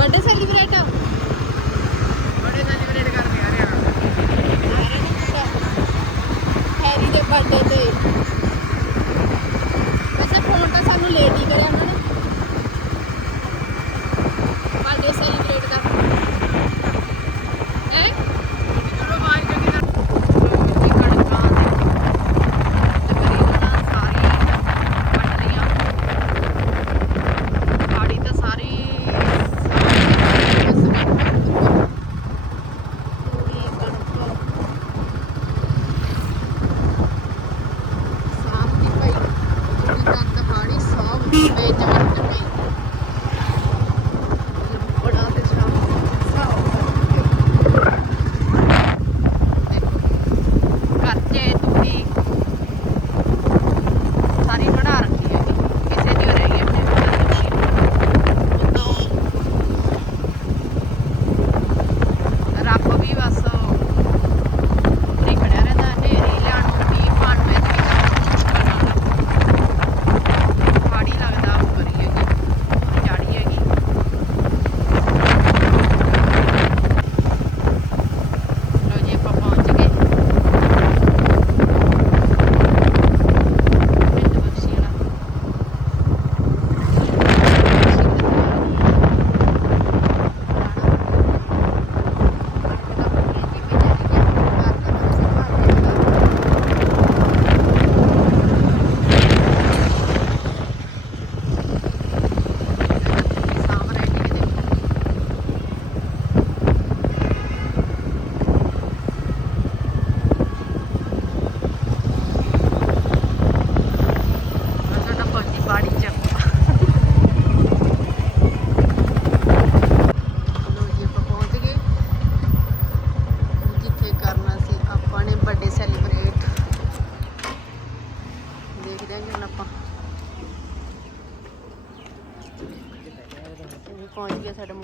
Birthday celebrate Harry ਦੇ birthday ਤੇ। ਵੈਸੇ ਫੋਨ ਤਾਂ ਸਾਨੂੰ ਲੇਟ ਹੀ ਕਰਿਆ ਉਹਨਾਂ ਨੇ। ਬਰਥਡੇ ਸੈਲੀਬ੍ਰੇਟ ਕਰਨ ਹੈ?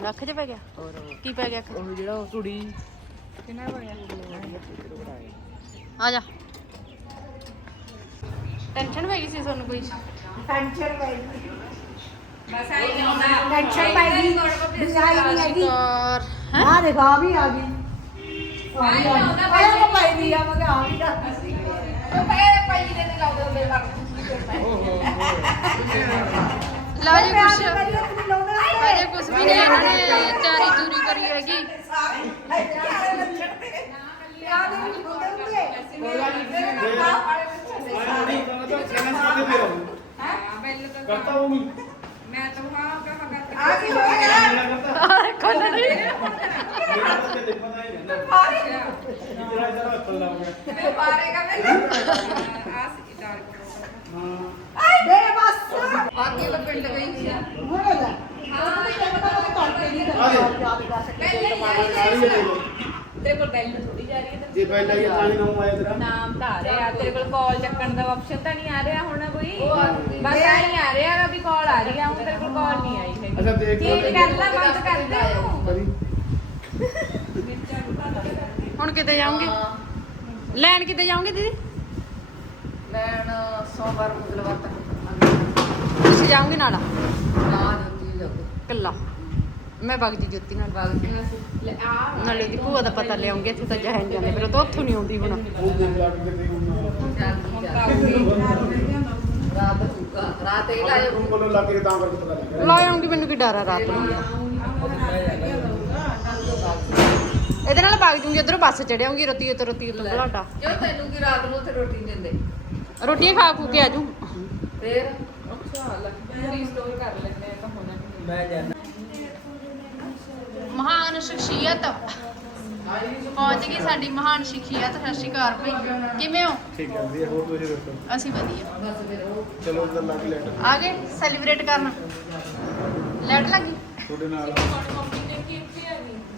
ਅੱਖ 'ਚ ਪੈ ਗਿਆ? ਕੀ ਪੈ ਗਿਆ ਅੱਖ? 'ਚ? ਉਹ ਜਿਹੜਾ ਉਹ ਕੁੜੀ ਕਿੰਨਾ ਪੈ ਗਿਆ ਆ ਜਾ। ਟੈਨਸ਼ਨ ਪੈ ਗਈ ਸੀ ਤੁਹਾਨੂੰ ਕੋਈ? ਟੈਨਸ਼ਨ ਪੈ ਗਈ। ਟੈਨਸ਼ਨ ਪੈ ਗਈ। ਡਿਜ਼ਾਈਨ ਨਹੀਂ ਹੈਗੀ। ਔਰ ਹੈ? ਆ ਦੇਖ ਆ ਵੀ ਆ ਗਈ। ਆ ਵੀ ਆ ਗਈ। ਆਇਆ ਮੈਂ ਪਾਈ ਦੀ ਆ ਮੈਂ ਕਿਹਾ ਆ ਵੀ ਆ ਗਈ ਲਓ ਜੀ ਕੁਛ ਅਜੇ ਕੁਛ ਵੀ ਨਹੀਂ ਇਹਨਾਂ ਨੇ ਚਾਰੀ ਚੂਰੀ ਕਰੀ ਹੈਗੀ ਕਰਤਾ ਉਹ ਨਹੀਂ ਆ ਕੀ ਹੋ ਗਿਆ ਖੋਲ ਲਈ ਮੇਰਾ ਤਾਂ ਤੇ ਪਤਾ ਹੀ ਨਹੀਂ ਜਿਹੜਾ ਜਰਾ ਅਕਲ ਲਾ ਗਿਆ ਹਾਂ ਦੇ ਬਸ ਆਗੇ ਤਾਂ ਪਿੰਡ ਗਈ ਸੀ ਮੁੜੇ ਲੈ ਹਾਂ ਨਹੀਂ ਤੇਰੇ ਕੋਲ ਬੈਲ ਥੋੜੀ ਜਾ ਰਹੀ ਹੈ ਜੇ ਪਹਿਲਾਂ ਹੀ ਤਾਂ ਨਹੀਂ ਨਾਮ ਆਇਆ ਤੇਰਾ। ਨਾਮ ਤਾਂ ਆ ਰਿਹਾ ਤੇਰੇ ਕੋਲ ਕਾਲ ਚੱਕਣ ਦਾ ਆਪਸ਼ਨ ਤਾਂ ਨਹੀਂ ਆ ਰਿਹਾ ਹੁਣ ਕੋਈ। ਬਸ ਆਈ ਆ ਰਿਹਾ ਗਾ ਵੀ ਕਾਲ ਆ ਰਹੀ ਆ ਹੁਣ ਤੇਰੇ ਕੋਲ ਕਾਲ ਨਹੀਂ ਆਈ ਹੈਗੀ। ਅੱਛਾ ਦੇਖ ਕਰ ਲੈ ਬੰਦ ਕਰ ਦੇ ਹੁਣ ਕਿਤੇ ਜਾਓਗੇ ਲੈਣ ਕਿਤੇ ਜਾਓਗੇ ਦੀਦੀ? ਲੈਣ ਸੋਮਵਾਰ ਮੰਗਲਵਾਰ ਤੱਕ। ਤੁਸੀਂ ਜਾਓਗੇ ਨਾਲ। ਕੱਲਾ ਮੈਂ ਵਗ ਜੀ ਜੁੱਤੀ ਨਾਲ ਬਾਗ ਜੀ। ਲੈ ਆ ਨਾਲੇ ਉਹਦੀ ਭੂਆ ਦਾ ਪਤਾ ਲਿਆਉਂਗੇ ਇੱਥੇ ਤਾਂ ਜਹਨ ਜਾਂਦੇ ਫਿਰ ਉਹ ਤਾਂ ਉੱਥੋਂ ਨਹੀਂ ਆਉਂਦੀ ਹੁਣ। ਰਾਤ ਸੁੱਕਾ ਰਾਤ ਇਹ ਲਾਏ ਰੂਮ ਕੋਲੋਂ ਲੱਗ ਕੇ ਤਾਂ ਕਰਕੇ ਪਤਾ ਲੱਗਿਆ ਲਾ ਆਉਂਗੀ ਮੈਨੂੰ ਕੀ ਡਰ ਆ ਰਾਤ ਨੂੰ। ਇਹਦੇ ਨਾਲ ਵਗ ਜੂੰਗੀ ਉਧਰੋਂ ਬੱਸ ਚੜਿਆਉਂਗੀ ਰੋਤੀ ਉਤਰ ਰੋਤੀ ਉਤਰ ਬਲਾਟਾ ਜੋ ਤੈਨੂੰ ਕੀ ਰਾਤ ਨੂੰ ਉੱਥੇ ਰੋਟੀ ਨੀ ਦਿੰਦੇ? ਰੋਟੀਆਂ ਖਾ ਖੂ ਕੇ ਆਜੂ ਫੇਰ? ਅੱਛਾ ਲੱਗ ਰੀਸਟੋਰ ਕਰ ਲੈਂਦੇ ਨਹੀਂ ਮੈਂ ਜਾਣਾ ਮਹਾਨ ਸ਼ਖਸੀਅਤ। ਪਹੁੰਚ ਗਈ ਸਾਡੀ ਮਹਾਨ ਸ਼ਖਸੀਅਤ ਸਤਿ ਸ਼੍ਰੀ ਅਕਾਲ ਭਾਈ। ਕਿਵੇਂ ਹੋ? ਠੀਕ ਹੈ ਵਧੀਆ ਹੋਰ ਤੁਸੀਂ ਦੱਸੋ? ਅਸੀਂ ਵਧੀਆ। ਚਲੋ ਉਧਰ ਲੱਗ ਲੈਟ। ਆ ਗਏ ਸੈਲੀਬ੍ਰੇਟ ਕਰਨ। ਲੈਟ ਲੱਗੀ ਤੁਹਾਡੇ ਨਾਲ।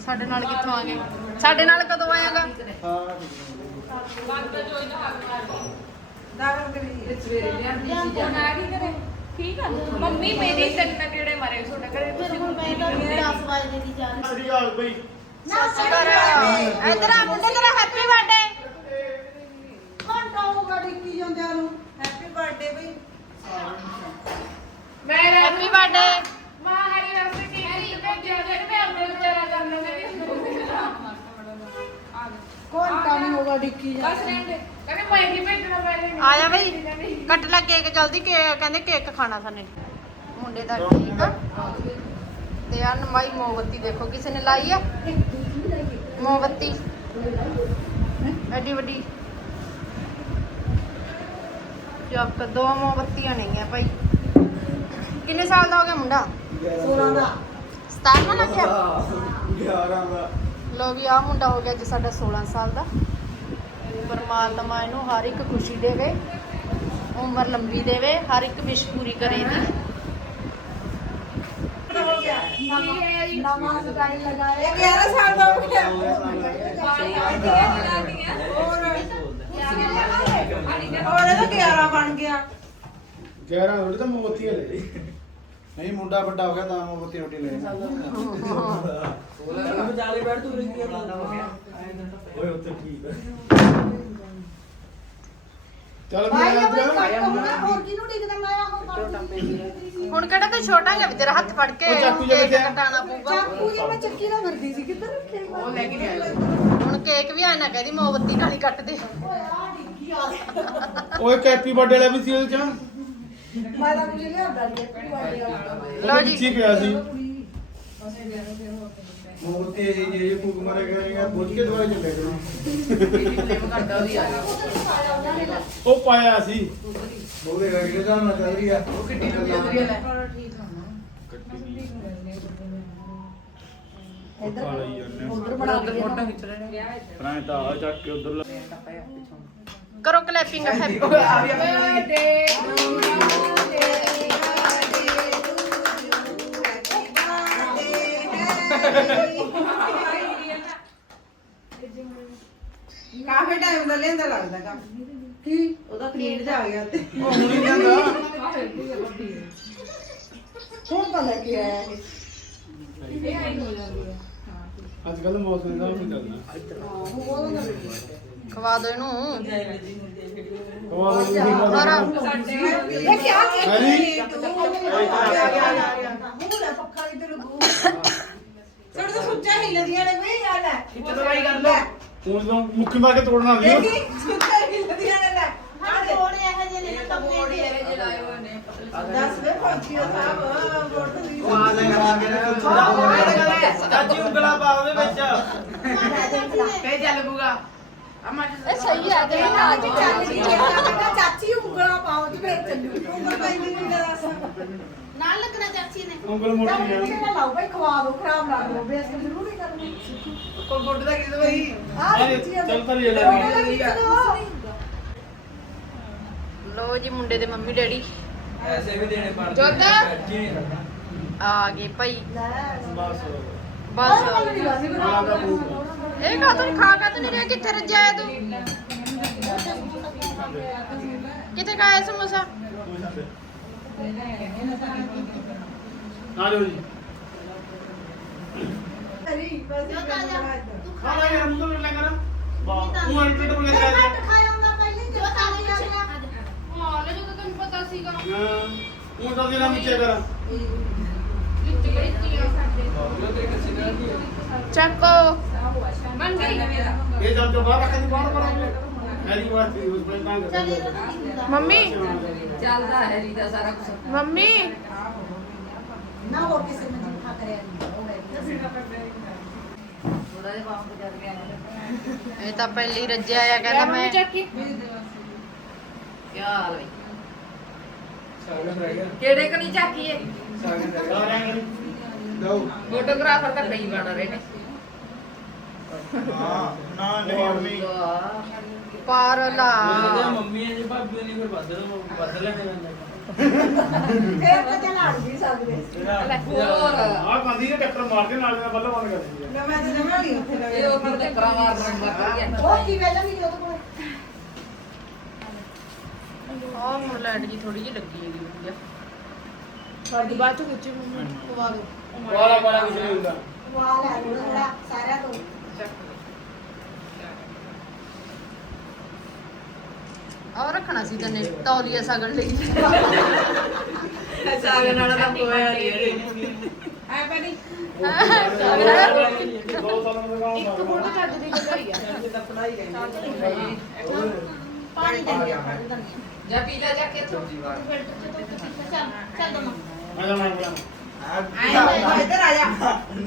ਸਾਡੇ ਨਾਲ ਕਿੱਥੋਂ ਆ ਗਏ? ਸਾਡੇ ਨਾਲ ਕਦੋਂ ਆਏਗਾ ਹਾਂ। ਫਿਰ ਸਵੇਰੇ ਲਿਆਂਦੀ ਸੀ ਜਾ ਮੈਂ ਕੀ ਕਰੇ ਠੀਕ ਆ? ਮੰਮੀ ਮੇਰੀ ਤਿੰਨ ਕੀੜੇ ਮਾਰੇ ਤੁਹਾਡੇ ਘਰੇ? ਤੁਸੀਂ ਹੁਣ ਕੀ ਸ੍ਰੀ ਅਕਾਲ ਬਈ। ਇਧਰ ਆ ਮੁੰਡੇ ਤੇਰਾ ਹੈਪੀ ਬਰਥਡੇ ਘੰਟਾ ਹੋ ਗਿਆ ਡਿੱਕੀ ਜਾਂਦਿਆਂ ਨੂੰ। ਹੈਪੀ ਬਰਥਡੇ ਬਈ। ਮੈਂ ਹੈਪੀ ਬਰਥਡੇ ਮਾਂ ਹਰੀ ਵਾਸਤੇ ਕੀ ਭੇਜਿਆ ਜੇ ਮੈਂ ਆਪਣੇ ਵਿਚਾਰਾ ਕਰਨਾ ਮੈਂ ਵੀ ਘੰਟਾ ਨਹੀਂ ਹੋ ਗਿਆ ਡਿੱਕੀ ਜਾਂਦਿਆਂ ਬਸ ਰਹਿਣ ਦੇ। ਕਹਿੰਦੇ ਮੈਂ ਕੀ ਭੇਜਣਾ ਪਹਿਲੇ ਆਇਆ ਬਈ। ਕੱਟ ਲੈ ਕੇਕ ਜਲਦੀ ਕੇ ਕਹਿੰਦੇ ਕੇਕ ਖਾਣਾ ਸਾਨੇ। ਮੁੰਡੇ ਦਾ ਠੀਕ ਆ। ਤੇ ਆ ਨਮਾਈ ਮੋਮਬੱਤੀ ਦੇਖੋ ਕਿਸੇ ਨੇ ਲਾਈ ਆ? ਮੋਮਬੱਤੀ। ਐਡੀ ਵੱਡੀ। ਚੱਕ ਦੋ ਮੋਮਬੱਤੀਆਂ ਨਹੀਂ ਆ ਭਾਈ। ਕਿੰਨੇ ਸਾਲ ਦਾ ਹੋ ਗਿਆ ਮੁੰਡਾ? 16 ਦਾ। 17 ਲੱਗਿਆ 11 ਦਾ। ਲੋ ਵੀ ਆ ਮੁੰਡਾ ਹੋ ਗਿਆ ਜੀ ਸਾਡਾ 16 ਸਾਲ ਦਾ। ਪਰਮਾਤਮਾ ਇਹਨੂੰ ਹਰ ਇੱਕ ਖੁਸ਼ੀ ਦੇਵੇ ਉਮਰ ਲੰਬੀ ਦੇਵੇ ਹਰ ਇੱਕ ਵਿਸ਼ ਪੂਰੀ ਕਰੇ ਇਹਦੀ। ਨਵਾਂ ਸਟਾਈਲ ਲਗਾਇਆ। 11 ਸਾਲ ਦਾ ਹੋ ਗਿਆ। ਹੋਰ। ਹੋਰ ਇਹਦਾ 11 ਬਣ ਗਿਆ। 11 ਥੋੜੀ ਤਾਂ ਮੋਮਬੱਤੀ ਲੈ ਨਹੀਂ ਮੁੰਡਾ ਵੱਡਾ ਹੋ ਗਿਆ ਤਾਂ ਮੋਮਬੱਤੀ ਰੋਟੀ ਲੈ ਵਿਚਾਲੇ ਬੈਠ ਤੂੰ ਰਿੰਗੀ ਓਏ ਉੱਥੇ ਠੀਕ ਚੱਲ ਭਾਈ ਵੀ ਆਪਣੀ ਕੱਟ ਹੋਰ ਕਿਹਨੂੰ ਡਿੱਗਦਾ ਮੈਂ ਆਹ ਕਰ ਹੁਣ ਕਿਹੜਾ ਕੋਈ ਛੋਟਾ ਜਿਹਾ ਵੀ ਤੇਰਾ ਹੱਥ ਫੜ ਕੇ ਉਹ ਚਾਕੂ ਜਿਹਾ ਕਿੱਥੇ ਆ? ਕਟਾਣਾ ਪਊਗਾ। ਚਾਕੂ ਜੇ ਮੈਂ ਚੱਕੀ ਨਾਲ ਫਿਰਦੀ ਸੀ ਕਿੱਧਰ ਰੱਖਿਆ ਉਹ ਲੈ ਕੇ ਹੁਣ ਕੇਕ ਵੀ ਆਣਾ ਕਹਿੰਦੀ ਮੋਮਬੱਤੀ ਨਾਲ ਹੀ ਕੱਟ ਦੇ ਓਏ ਆ ਡਿੱਗੀ ਆ ਓਏ ਕੈਪੀ ਬਰਥਡੇ ਵਾਲਾ ਵੀ ਸੀ ਉਹਦੇ ਚ? ਮੈਂ ਤਾਂ ਕੁਝ ਲਿਆਉਂਦਾ ਨਹੀਂ ਬਰਥਡੇ ਵਾਲਾ ਲਓ ਜੀ। ਜੀ ਪਿਆ ਸੀ। ਮੋਮਬੱਤੀ ਇਹ ਜੇ ਜੇ ਫੂਕ ਮਾਰੇ ਕਰੇਗਾ ਬੁੱਝ ਕੇ ਦੁਬਾਰਾ ਚੱਲੇ ਫਲੇਮ ਘੰਟਾ ਵੀ ਆ ਉਹ ਪਾਇਆ ਸੀ। ਬੋਲੇ ਗਾੜੀ ਦਾ ਨਾ ਚੱਲ ਰਹੀ ਆ। ਉਹ ਕਿੱਡੀ ਲੰਬੀ ਉਤਰੀ ਲੈ। ਉਧਰ ਬਣਾ ਉਧਰ ਕੇ ਫੋਟੋ ਖਿੱਚ ਰਹੇ ਨੇ ਫਰਾਂ ਤਾਂ ਆ ਚੱਕ ਕੇ ਉਧਰ ਕਰੋ ਕਲੈਪਿੰਗ। ਹੈਪੀ ਆ ਕਾਫੀ ਟਾਈਮ ਦਾ ਲੈਂਦਾ ਲੱਗਦਾ ਕੰਮ। ਕੀ? ਉਹਦਾ ਕਲੀਨ ਜਾ ਆ ਗਿਆ ਤੇ ਉਹ ਨਹੀਂ ਜਾਂਦਾ। ਹੁਣ ਤਾਂ ਲੈ ਕੇ ਆਇਆ ਇਹ। ਅੱਜ ਕੱਲ ਮੌਸਮ ਦਾ ਨਹੀਂ ਚੱਲਦਾ। ਖਵਾ ਦੋ ਇਹਨੂੰ। ਹਵਾ ਦਾ ਵੀ ਨਹੀਂ ਹੋਰ ਇਹ ਕੀ ਆ ਹਾਂਜੀ ਮੂੰਹ ਲੈ ਪੱਖਾ ਇਧਰ ਗੂ ਸੜ ਤਾਂ ਸੁੱਚਾ ਹਿੱਲਦੀਆਂ ਨੇ ਬਈ ਆ ਲੈ। ਖਿੱਚ ਦਵਾਈ ਕਰ ਲਓ ਹੁਣ ਜਦੋਂ ਮੁੱਕੀ ਮਾਰ ਕੇ ਤੋੜਨਾ ਨਹੀਂ ਦੇਖੀ ਸੁੱਚਾ ਹਿੱਲਦੀਆਂ ਨੇ ਲੈ। ਆ ਦੇ। ਦੱਸ ਵੇ ਫੌਜੀਆ ਸਾਹਿਬ ਵੋਟ ਦੀ ਚਾਚੀ ਉਂਗਲਾ ਪਾ ਉਹਦੇ ਵਿੱਚ। ਕਹੇ ਚੱਲ ਅਮਾ ਇਹ ਸਹੀ ਆ ਤੇ ਨਾ ਅੱਜ ਚਾਚੀ ਕਹਿੰਦਾ ਚਾਚੀ ਉਂਗਲਾਂ ਪਾਓ ਤੇ ਫੇਰ ਚੱਲੂ। ਉਂਗਲ ਪੈਂਦੀ ਨਹੀਂ ਦੱਸ ਨਾਲ ਲੱਗਣਾ ਚਾਚੀ ਨੇ। ਉਂਗਲ ਮੋਟੀ ਨਹੀਂ ਇਹ ਨਾ ਲਾਓ ਬਈ ਖਵਾ ਦੋ ਖਰਾਬ ਨਾ ਕਰੋ। ਬੇਸ ਜ਼ਰੂਰ ਹੀ ਕਰਨੀ। ਕੋਲ ਗੋਡ ਦਾ ਕਿਸ ਬਈ ਆ ਆ ਚੱਲ ਤਾਂ ਲੈ ਲੈ। ਲੋ ਜੀ ਮੁੰਡੇ ਦੇ ਮੰਮੀ ਡੈਡੀ। ਐਸੇ ਵੀ ਦੇਣੇ ਪੜਦੇ ਜੋਤ? ਚਾਚੀ ਆ ਗਏ ਭਾਈ। ਬਸ। ਬਸ। ਇਹ ਕਾ ਤੂੰ ਖਾ ਕਾ ਨਹੀਂ ਰਿਹਾ? ਕਿੱਥੇ ਰੱਜਿਆ ਤੂੰ? ਕਿੱਥੇ ਖਾਇਆ ਸਮੋਸਾ? ਆ ਜੀ। ਯਾਰ ਮੁੰਡਾ ਲੈ ਕਰ। ਵਾਹ ਤੂੰ ਉਹ ਤਾਂ ਮੁੱਚੇ ਕਰ। ਚੱਕੋ। ਕੀ ਮੰਮੀ। ਚੱਲਦਾ ਹੈ ਰੀਦਾ ਸਾਰਾ ਕੁਝ ਮੰਮੀ। ਨਾ ਹੋਰ ਕਿਸੇ ਨੇ ਜਿੱਥਾ ਕਰਿਆ ਨਹੀਂ ਹੈ। ਗਿਆ ਇਹ ਤਾਂ ਪਹਿਲੀ ਰੱਜਿਆ ਆ ਕਹਿੰਦਾ ਮੈਂ ਕੀ ਹਾਲ ਹੈ? ਰਹਿ ਗਿਆ। ਕਿਹੜੇ ਕਨੀ ਝਾਕੀਏ ਸਾਗਰ ਸਾਰਿਆਂ ਨੂੰ ਦੋ ਫੋਟੋਗ੍ਰਾਫਰ ਤਾਂ ਕਈ ਬਣ ਰਹੇ ਨੇ। ਹਾਂ ਨਾ ਨਹੀਂ ਮੰਮੀ। ਪਾਰ ਲਾ। ਮੰਮੀ ਜੀ ਭਾਬੀ ਨਹੀਂ ਫਿਰ ਬਦਲ ਬਦਲ ਲੈਣੇ ਪੈਂਦਾ ਫੇਰ ਤਾਂ ਚੱਲ ਅੜ ਵੀ ਸਕਦੇ ਹੋਰ। ਆਹ ਬੰਦੀ ਨੇ ਟੱਕਰ ਮਾਰ ਕੇ ਨਾਲ ਨਾਲ ਬੱਲਾ ਬੰਦ ਕਰ ਆ ਮੈਂ ਤਾਂ ਜਮਾ ਨਹੀਂ ਉੱਥੇ ਇਹ ਉਹ ਫਿਰ ਟੱਕਰਾਂ ਮਾਰਨ ਲੱਗ ਉਹ ਕੀ ਵੇਲਾ ਨਹੀਂ ਉਹਦੇ ਕੋਲ। ਆਹ ਹੁਣ ਲਾਈਟ ਜੀ ਥੋੜੀ ਜਿਹੀ ਲੱਗੀ ਹੈਗੀ ਵਧੀਆ। ਤੁਹਾਡੀ ਬਾਤ ਤੋਂ ਉੱਚੀ ਪਵਾ ਦੋ। ਵਾਲਾ ਵਾਲਾ ਕੁਝ ਨਹੀਂ ਹੁੰਦਾ। ਪਵਾ ਲੈ ਥੋੜਾ ਸਾਰਿਆਂ ਤੋਂ। ਆਹ ਰੱਖਣਾ ਸੀ ਤੈਨੇ ਤੌਲੀਆ ਸਗਣ ਲਈ। ਸਾਗਰ ਨਾਲ ਤਾਂ ਹੋਇਆ ਨਹੀਂ ਐ ਪਹਿਲੀ ਦੋ ਸਾਲਾਂ ਦਾ ਕੰਮ ਇੱਕ ਫੋਟੋ ਚੱਜ ਦੀ ਲਗਾਈ ਆ। ਪਾਣੀ ਦੇ ਦਿਆ ਪਾਣੀ ਦਾ ਨਹੀਂ। ਜਾ ਪੀ ਜਾ ਜਾ ਕੇ ਤੂੰ ਚੱਲ ਦਮਾ ਮੈਂ ਤਾਂ ਬੁਲਾਣਾ ਇੱਧਰ ਆ ਜਾ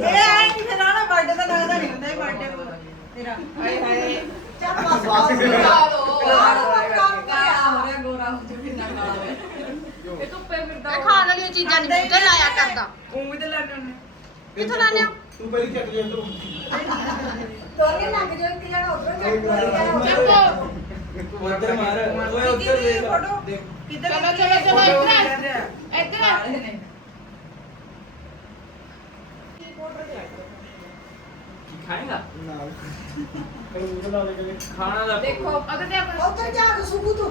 ਇਹ ਆਏ ਨਹੀਂ ਫਿਰ ਆਣਾ ਬਰਥਡੇ ਤਾਂ ਲੱਗਦਾ ਨਹੀਂ ਹੁੰਦਾ ਇਹ ਬਰਥਡੇ ਤੇਰਾ ਹਾਏ ਹਾਏ ਚੱਲ ਬਸ ਬਸ ਲਾ ਦੋ ਹੋ ਰਿਹਾ ਗੋਰਾ ਹੋ ਚੁੱਕੀ ਕਿੰਨਾ ਕਾਲਾ ਹੋਇਆ ਇਹ ਧੁੱਪੇ ਫਿਰਦਾ ਇਹ ਖਾਣ ਵਾਲੀਆਂ ਚੀਜ਼ਾਂ ਨਹੀਂ ਤੇ ਲਾਇਆ ਕਰਦਾ ਉਵੇਂ ਤੇ ਲੈਣੇ ਉਹਨੇ ਕਿੱਥੋਂ ਲਾਣੇ ਤੂੰ ਪਹਿਲੀ ਚੱਕ ਲੈ ਤੂੰ ਤੋਰੇ ਲੱਗ ਜਾਓ ਕਿ ਜਣਾ ਉਧਰ ਚੱਕ ਚੱਕੋ ਉੱਧਰ ਮਾਰ ਓਏ ਉੱਧਰ ਦੇਖ ਦੇਖ ਚਲੋ ਚਲੋ ਚਲੋ ਇੱਧਰ ਇੱਧਰ ਖਾਏਗਾ? ਨਾਲ ਉਹ ਲਾ ਦੇ ਕੇ ਖਾਣਾ ਦਾ ਦੇਖੋ ਅਗਰ ਤੇ ਆਪਾਂ ਉਧਰ ਜਾ ਕੇ ਸੁਬੂ ਤੂੰ।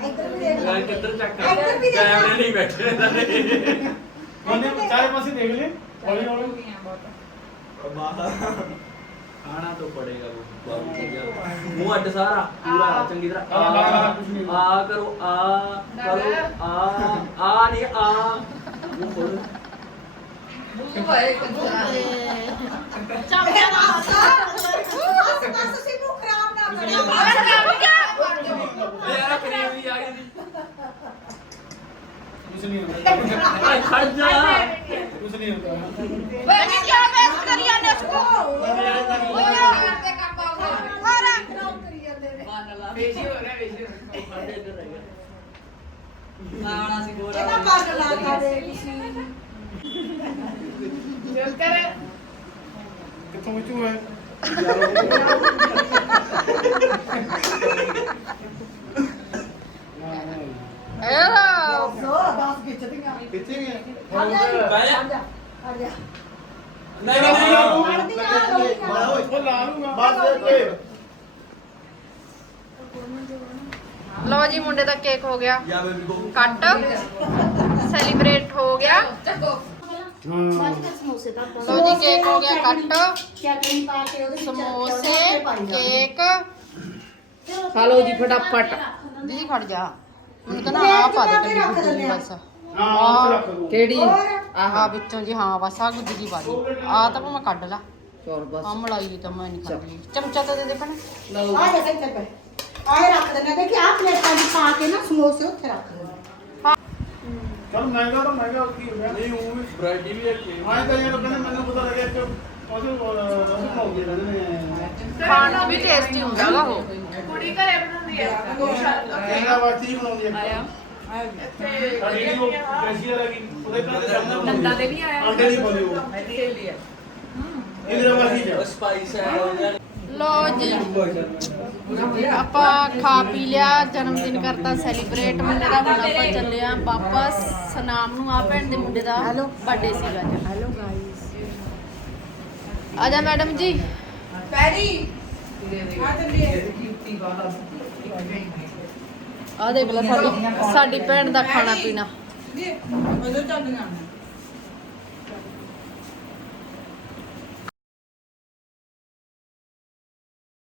ਇੱਧਰ ਵੀ ਦੇਖ ਲੈ। ਲੈ ਕਿੱਧਰ ਚੱਕ ਇੱਧਰ ਵੀ ਦੇਖ ਕੈਮਰੇ ਨਹੀਂ ਬੈਠੇ ਸਾਰੇ। ਉਹਨੇ ਚਾਰੇ ਪਾਸੇ ਦੇਖ ਲੈ ਹੌਲੀ ਹੌਲੀ। ਖਾਣਾ ਤਾਂ ਪੜੇਗਾ ਬਾਬੂ ਜੀ ਮੂੰਹ ਅੱਡ ਸਾਰਾ। ਪੂਰਾ ਚੰਗੀ ਤਰ੍ਹਾਂ। ਹਾਂ, ਹਾਂ, ਹਾਂ, ਕੁਛ ਨਹੀਂ। ਆ ਕਰੋ ਆ ਕਰੋ ਆ ਆ ਨਹੀਂ ਆ। ਮੂੰਹ ਖੋਲ ਯਾਰ ਕਰੀਮ ਵੀ ਆ ਗਈ ਸੀ ਕੁਝ ਨਹੀਂ ਹੁੰਦਾ ਓਏ ਖੜ ਜਾ ਕੁਝ ਨਹੀਂ ਹੁੰਦਾ ਵੇ ਕੀ ਕਿਆ ਬੈਸ ਕਰੀ ਜਾਂਦੇ ਸਕੋ ਤੇ ਕੰਮ ਆਉਂਦਾ ਕਰੀ ਜਾਂਦੇ ਨੇ ਬੰਨ ਲਾ ਵੇਜੀ ਹੋ ਗਿਆ ਵੇਜੀ ਸਾਡੇ ਇੱਧਰ ਰਹਿ ਗਿਆ ਲਾਣਾ ਸੀ ਗੋਰਾ ਇਹਦਾ ਪੱਗ ਲਾ ਕਿੱਥੋਂ ਵਿੱਚੋਂ ਹੈ ਸੋ ਖਿੱਚਦੀਆਂ ਕਿੱਥੇ ਆ ਜਾ ਬਹਿ ਜਾ। ਆ ਜਾ ਆ ਜਾ। ਨਹੀਂ ਨਹੀਂ ਲੜਦੀਆਂ ਲੜਦੀਆਂ ਉਹ ਲਾ। ਲੂੰਗਾ। ਬਸ ਓਏ ਲਓ ਜੀ ਮੁੰਡੇ ਦਾ ਕੇਕ ਹੋ ਗਿਆ। ਯਾ ਬੇਬੀ ਕੋ ਕੱਟ। ਸੈਲੀਬ੍ਰੇਟ ਹੋ। ਗਿਆ। ਚੱਕੋ ਬਾਅਦ ਵਿੱਚ ਸਮੋਸੇ ਤਾਂ ਲਓ ਜੀ ਕੇਕ ਹੋ ਗਿਆ ਕੱਟ। ਚਟਨੀ ਪਾ ਕੇ ਉਹਦੇ ਵਿੱਚ ਸਮੋਸੇ ਕੇਕ ਖਾ ਲਓ ਜੀ ਫਟਾਫਟ। ਦੀਦੀ ਖੜ ਜਾ। ਮੈਨੂੰ ਤਾਂ ਨਾ ਆਹ ਪਾ ਦੇ ਗੁੱਡੀ ਜੀ ਬਸ। ਹਾਂ ਆਹ। ਰੱਖ ਦੂੰ ਕਿਹੜੀ? ਹੋਰ? ਆਹ ਵਿੱਚੋਂ ਜੀ ਹਾਂ ਬਸ ਆਹ ਗੁੱਡੀ ਜੀ ਪਾ ਦੇ। ਆਹ ਤਾਂ ਮੈਂ ਕੱਢ ਲਾ। ਚੋਰ ਬਸ। ਆਹ ਮਲਾਈ ਦੀ ਤਾਂ ਮੈਂ ਨਹੀਂ ਖਾਂਦੀ। ਚਮਚਾ ਤਾਂ ਦੇ ਦੇ ਭੈਣੇ। ਲਓ। ਆ ਜਾ ਇੱਥੇ ਪਏ। ਆਏ ਰੱਖ ਦਿੰਦੇ ਦੇਖੀ ਆ ਪਲੇਟਾਂ 'ਚ ਪਾ ਕੇ ਨਾ ਸਮੋਸੇ ਉੱਥੇ ਰੱਖ ਦਿੰਦੇ ਚਲ ਮਹਿੰਗਾ ਤਾਂ ਮਹਿੰਗਾ ਕੀ ਹੋ ਗਿਆ ਨਹੀਂ ਉਹ ਵੀ ਵੈਰਾਈਟੀ ਵੀ ਰੱਖੀ ਆਏ ਤਾਂ ਇਹ ਕਹਿੰਦੇ ਮੈਨੂੰ ਪਤਾ ਲੱਗਿਆ ਕਿ ਉਹਦੇ ਉਹ ਖਾਉਂਦੇ ਨੇ। ਖਾਣ ਨੂੰ ਵੀ ਟੇਸਟੀ ਹੁੰਦਾ ਹੈਗਾ ਉਹ। ਕੁੜੀ ਘਰੇ ਬਣਾਉਂਦੀ ਆ। ਇਹਨਾਂ ਵਾਸਤੇ ਹੀ ਬਣਾਉਂਦੀ ਹੈ ਆਇਆ। ਸਾਡੀ ਜਿਹੜੀ ਉਹ ਕੈਸ਼ੀਅਰ ਹੈਗੀ ਉਹਦੇ ਘਰ ਦੇ ਸਾਹਮਣੇ ਨੰਦਾ ਦੇ ਵੀ ਆਇਆ ਆਂਡੇ ਨਹੀਂ ਪਾਉਂਦੇ ਉਹ। ਮੈਂ ਖੇਲ ਲਿਆ ਇਹਦੇ ਵਾਸਤੇ ਜਾ ਸਪਾਈਸ ਹੈ ਲਓ ਜੀ। ਆਪਾਂ ਖਾ ਪੀ ਲਿਆ ਜਨਮ ਦਿਨ ਕਰਤਾ ਸੈਲੀਬ੍ਰੇਟ ਮੁੰਡੇ ਦਾ ਹੁਣ ਆਪਾਂ ਚੱਲੇ ਆ ਵਾਪਸ। ਸਨਾਮ ਨੂੰ ਆ ਭੈਣ ਦੇ ਮੁੰਡੇ ਦਾ ਬਰਥਡੇ ਸੀਗਾ ਅੱਜ। ਹੈਲੋ ਗਾਇਸ ਆ ਜਾ ਮੈਡਮ ਜੀ। ਪੈਰੀ। ਆ ਦੇਖ ਲੈ ਸਾਡੀ ਸਾਡੀ ਭੈਣ ਦਾ ਖਾਣਾ ਪੀਣਾ। ਜੀ ਉਧਰ ਚੱਲੀਆਂ